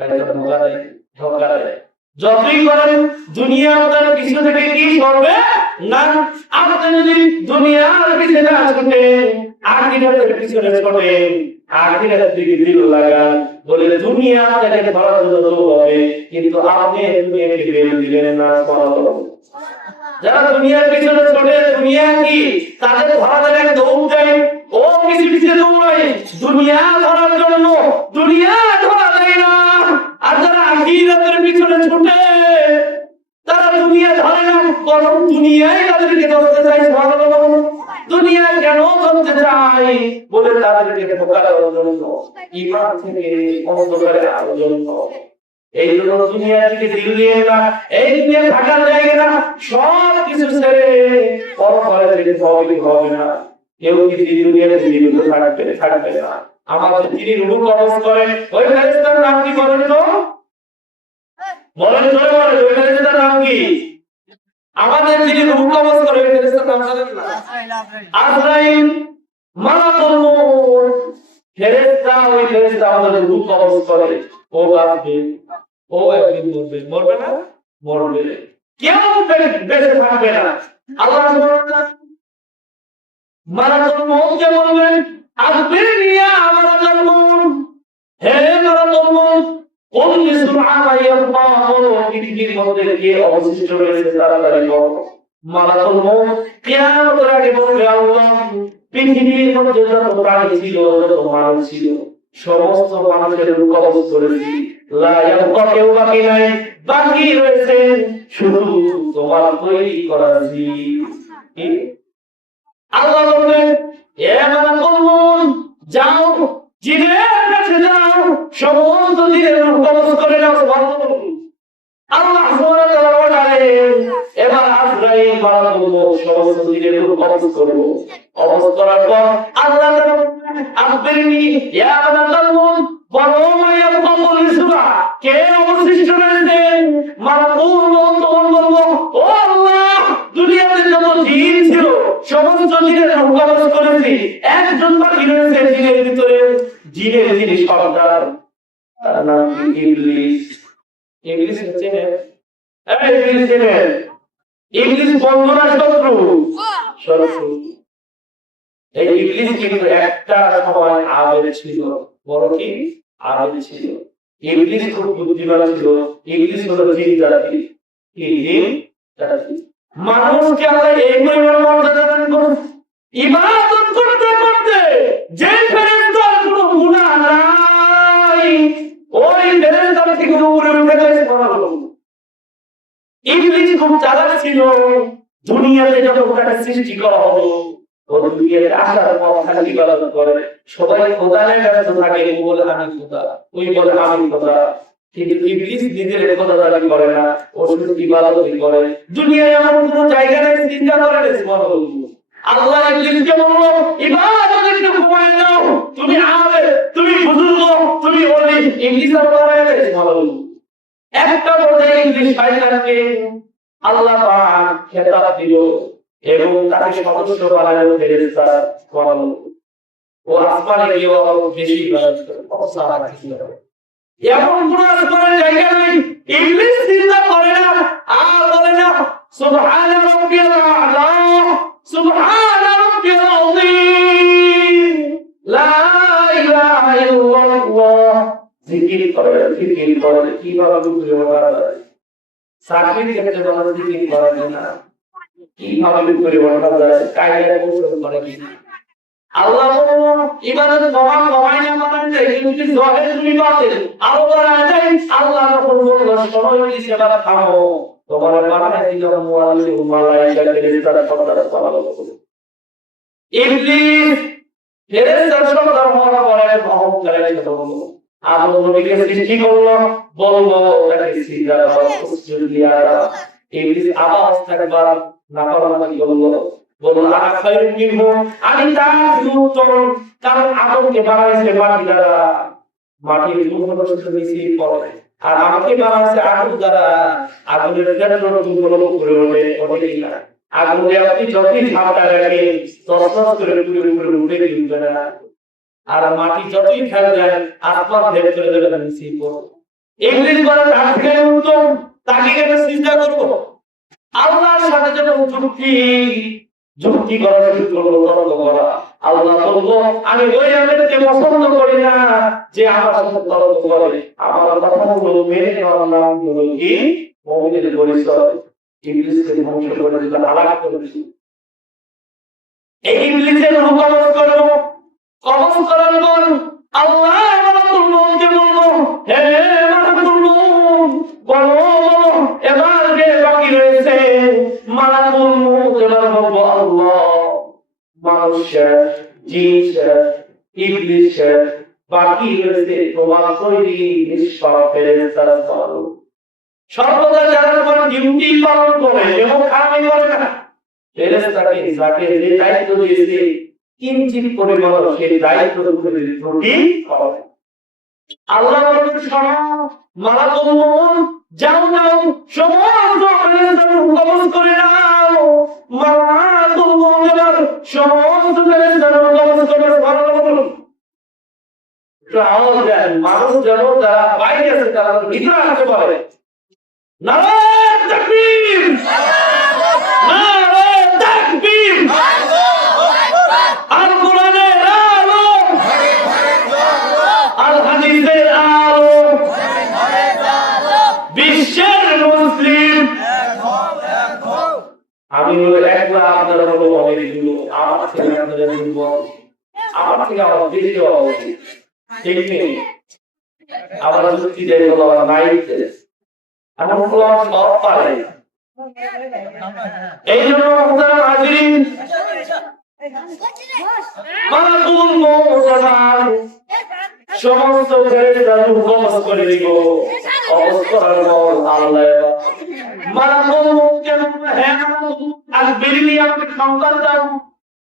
যতই করেন দুনিয়া তার পিছু থেকে কি করবে না, আপনি যদি দুনিয়ার পিছনে না ছুটে আখিরাতের পিছনে ছুটে আখিরাতের দিকে দিল লাগান, বলে দুনিয়া তাকে ধরার জন্য হবে, কিন্তু আপনি দুনিয়াকে বের দিবেন না। যারা দুনিয়ার পিছনে ছোটে, দুনিয়া কি তাদের ধরার এক দৌড় দেয়, ও পিছে পিছে দৌড়ায় দুনিয়া ধরার জন্য, দুনিয়া ধরা দেয় না। আর যারা আখিরাতের পিছনে ছোটে তারা দুনিয়া ধরে না, বরং দুনিয়ায় তাদেরকে ধরতে চায়। দুনিয়া কেন ধরতে চায়? বলে তাদেরকে ধোঁকা দেওয়ার জন্য, ঈমান থেকে অন্ধকারে আনার জন্য। এই জন্য দুনিয়া থেকে দিল দিয়ে না, এই দুনিয়া থাকার জায়গা না, সব কিছু ছেড়ে পরকালে যেতে হবে না। কেউ কি দুনিয়াতে জীবিত থাকবে না। আমাদের যিনি রূহ কবজ করেন ওই ফেরেশতার নাম কি বলেন তো? বলেন জোরে বলেন, ওই ফেরেশতার নাম কি? আমাদের যিনি রূহ কবজ করেন ওই ফেরেশতার নাম জানেন না? আজরাইল মালাকুল মউত ফেরেশতা, ওই ফেরেশতা আমাদের রূহ কবজ করে। ও বাঁচবে, ও একদিন মরবে, মরবে না? মরবে, কেউ বেঁচে থাকবে না। আল্লাহ সুবহানাহু মালাকুল মউতকে বলবেন, আখবিরনি ইয়া মালাকুল মউত, হে মালাকুল মউত, কুল লিসুবহানা ইয়ারফা, পৃথিবীর মধ্যে কে অবশিষ্ট রয়েছে তাড়াতাড়ি বলো। মালাকুল মউত কিয়ামতের আগে বলবে, আল্লাহ পৃথিবীর মধ্যে যত প্রাণী ছিল, যত মানুষ ছিল, সমস্ত মানুষের রূহ কবজ করেছি, লা ইয়াবকা, কেউ বাকি নাই, বাকি রয়েছে শুধু তোমার তৈরি করা জীব। আল্লাহ বলবেন, এ মালাকুল মউত যাও, জিনের কাছে যাও, সমস্ত জিনের রূহ কবজ করে নাও। সুবহানাল্লাহ। আল্লাহ সুবহানাহু ওয়া তাআলা বলেন, এবার আজরাইল মালাকুল মউত সমস্ত জিনের রূহ কবজ করবে। কবজ করার পর আল্লাহ তাআলা বলেন, আখবিরনি ইয়া মালাকুল মউত, বলো মাইয়া কবুল সুরা, কে অবশিষ্ট রয়েছে? মালাকুল মউত তখন বলবো, ও আল্লাহ দুনিয়াতে যত জিন ছিল সমস্ত জিনের রূহ কবজ করেছি, একজন বাকি রয়েছে জিনের ভিতরে, জিনের যিনি সর্দার, তার নাম ইবলিস। ইবলিস চেনেন? ইবলিস চেনেন? ইবলিস বন্ধু না শত্রু? শত্রু। এই ইবলিস কিন্তু একটা সময় আবেদ ছিল, বড় কি আবেদ ছিল। ইবলিস খুব বুদ্ধিমান ছিল। ইবলিস হলো জিন জাতি। কি জিন জাতি? মানুষকে আল্লাহ এই পরিমাণ মর্যাদা দান করেন, ইবাদত করতে করতে যে ফেরেশতার কোনো গুনাহ নাই, ওই ফেরেশতার থেকে উপরে উঠে গেছে। ইবলিস খুব চালাক ছিল। দুনিয়াতে যত প্রকার সৃষ্টি করা হলো, ও দুনিয়াতে আসার পর খালি ইবাদত করে। সবাই খোদার ব্যস্ত থাকে, ও বলে আমি খোদা, ওই বলে আমি খোদা। কিন্তু ইবলিস নিজের খোদা দাবি করে না, ও শুধু ইবাদতই করে। দুনিয়ায় এমন কোনো জায়গা নেই চিন্তা করে না। সুবহানাল্লাহ। আল্লাহ ইবলিসকে বলল, ইবাদত একটু কমায় নাও, তুমি আলেম, তুমি বুজুর্গ, তুমি ওলি। ইবলিস আর করে না। সুবহানাল্লাহ। একটা পর্যায়ে ইবলিস শয়তানকে আল্লাহ পাক খেতাব দিল এবং তাকে সদস্য বানালো ফেরেশতা বানালো। ও আসমানে গিয়ে আরো বেশি ইবাদত করে, সারা ছিল। এমন কোন আসমানের জায়গা নেই ইবলিস চিন্তা করে না আর বলে না, সুবহান রাব্বিয়াল আ'লা, সুবহান রাব্বিয়াল আযীম, লা ইলাহা ইল্লাল্লাহ। জিকির করে কিভাবে বুঝবে ওরা? চাকরির ক্ষেত্রে যখন জিকির করা যায় না, কিভাবে করে ওরা যায়, কায়দা কৌশল করে কিনা। আল্লাহ বলল, ইবাদত কমাই না মানে কিন্তু জহে তুমি পাতে আরো বাড়ায় দেয়। আল্লাহ যখন বলল, সময় দিয়েছে এবার থামো, তোমার বাড়ায় দিল মুআল্লিম মালায়েকা ফেরেশতারা কথাটা চালালো। ইবলিস ফেরেশতার সর্দার হওয়ার পরে অহংকারের কথা বলল। আল্লাহ নবীকে সৃষ্টি করলো, বলল তাকে সিজদা দাও, সুজুদ দিয়া দাও। ইবলিস আবার একবার নাফরমানি করলো, বলল আনা খায়রুম মিনহু, আমি তার উত্তম, কারণ আদমকে বানাইছে মাটি দ্বারা, মাটির রূপ নিচে পড়ে, আর আমাকে বানাইছে আগুন দ্বারা, আগুনের ক্ষেত্র দুর্বল করে ওঠে না। আগুনে আপনি যতই ঝাঁটা রাখেন তসনস করে পুরো উঠে দিবে না, আর মাটি যতই ফেলে দেন আসমান ভেদ করে দেবে নিচে পড়ে। ইবলিস বলে তার থেকে উত্তম, তাকে কেন সিজদা করব? আল্লাহর সাথে যখন যুক্তি করা শুরু করলো, তর্ক করা, আল্লাহ বলবো আমি ওই আলেমকে পছন্দ করি না যে আমার সাথে তর্ক করে। আমার কথাগুলো মেনে নেওয়ার নাম হলো কি? মুমিনের পরিচয়। ইবলিসকে ধ্বংস করে দিল, হালাক করে দিল। এই ইবলিসের হুকুম করব, কবজ করার পর আল্লাহ মালাকুল মউতকে বলবো, হে মালাকুল মউত, বলো বলো এবার কে বাকি রয়েছে? মালাকুল মউত এবার বলবো, আল্লাহ, মানুষ শেষ, জিন শেষ, ইবলিস শেষ, বাকি রয়েছে তোমার তৈরি নিষ্পাপ ফেরেশতারা। সর্বদা যারা কোনো ডিউটি পালন করে এবং খারাপি করে না, ফেরেশতাকে যাকে যে দায়িত্ব দিয়েছে কিঞ্চিত পরিমাণ সেই দায়িত্ব ত্রুটি করে। আল্লাহ বলেন, শোনো মালাকুল মউত, যাও যাও সমস্ত ফেরেশতাকে কবজ করে নাও। মালাকুল মউত এবার সমস্ত ফেরেশতাকে কবজ করে। সুবহানাল্লাহ বলুন। আওয়াজ দেন, মানুষ যেন যারা বাইরে আছে তারা ভিতরে আসতে পারে। নারায়ে তাকবীর, নারায়ে তাকবীর। আল কোরআনের আলো, আল হাদিসের আলো, বিশ্বের মুসলিম। আমি হলো একলা, আপনারা হলো অনেকগুলো। আমার থেকে আপনারা দুর্বল, আমার থেকে আমার বেশি হওয়া উচিত, ঠিক নেই? আমার যুক্তি দেয় বলো আমার নাই, আমার সব পারে। এই জন্য আপনারা হাজিরিন, মালাকুল মউত সমস্ত ফেরেশতাকে কবজ করে দিব। কবজ করার পর আল্লাহ মালাকুল মউতকে বলবে, হে মালাকুল, আজ বেরিয়ে আমাকে সংবাদ দাও।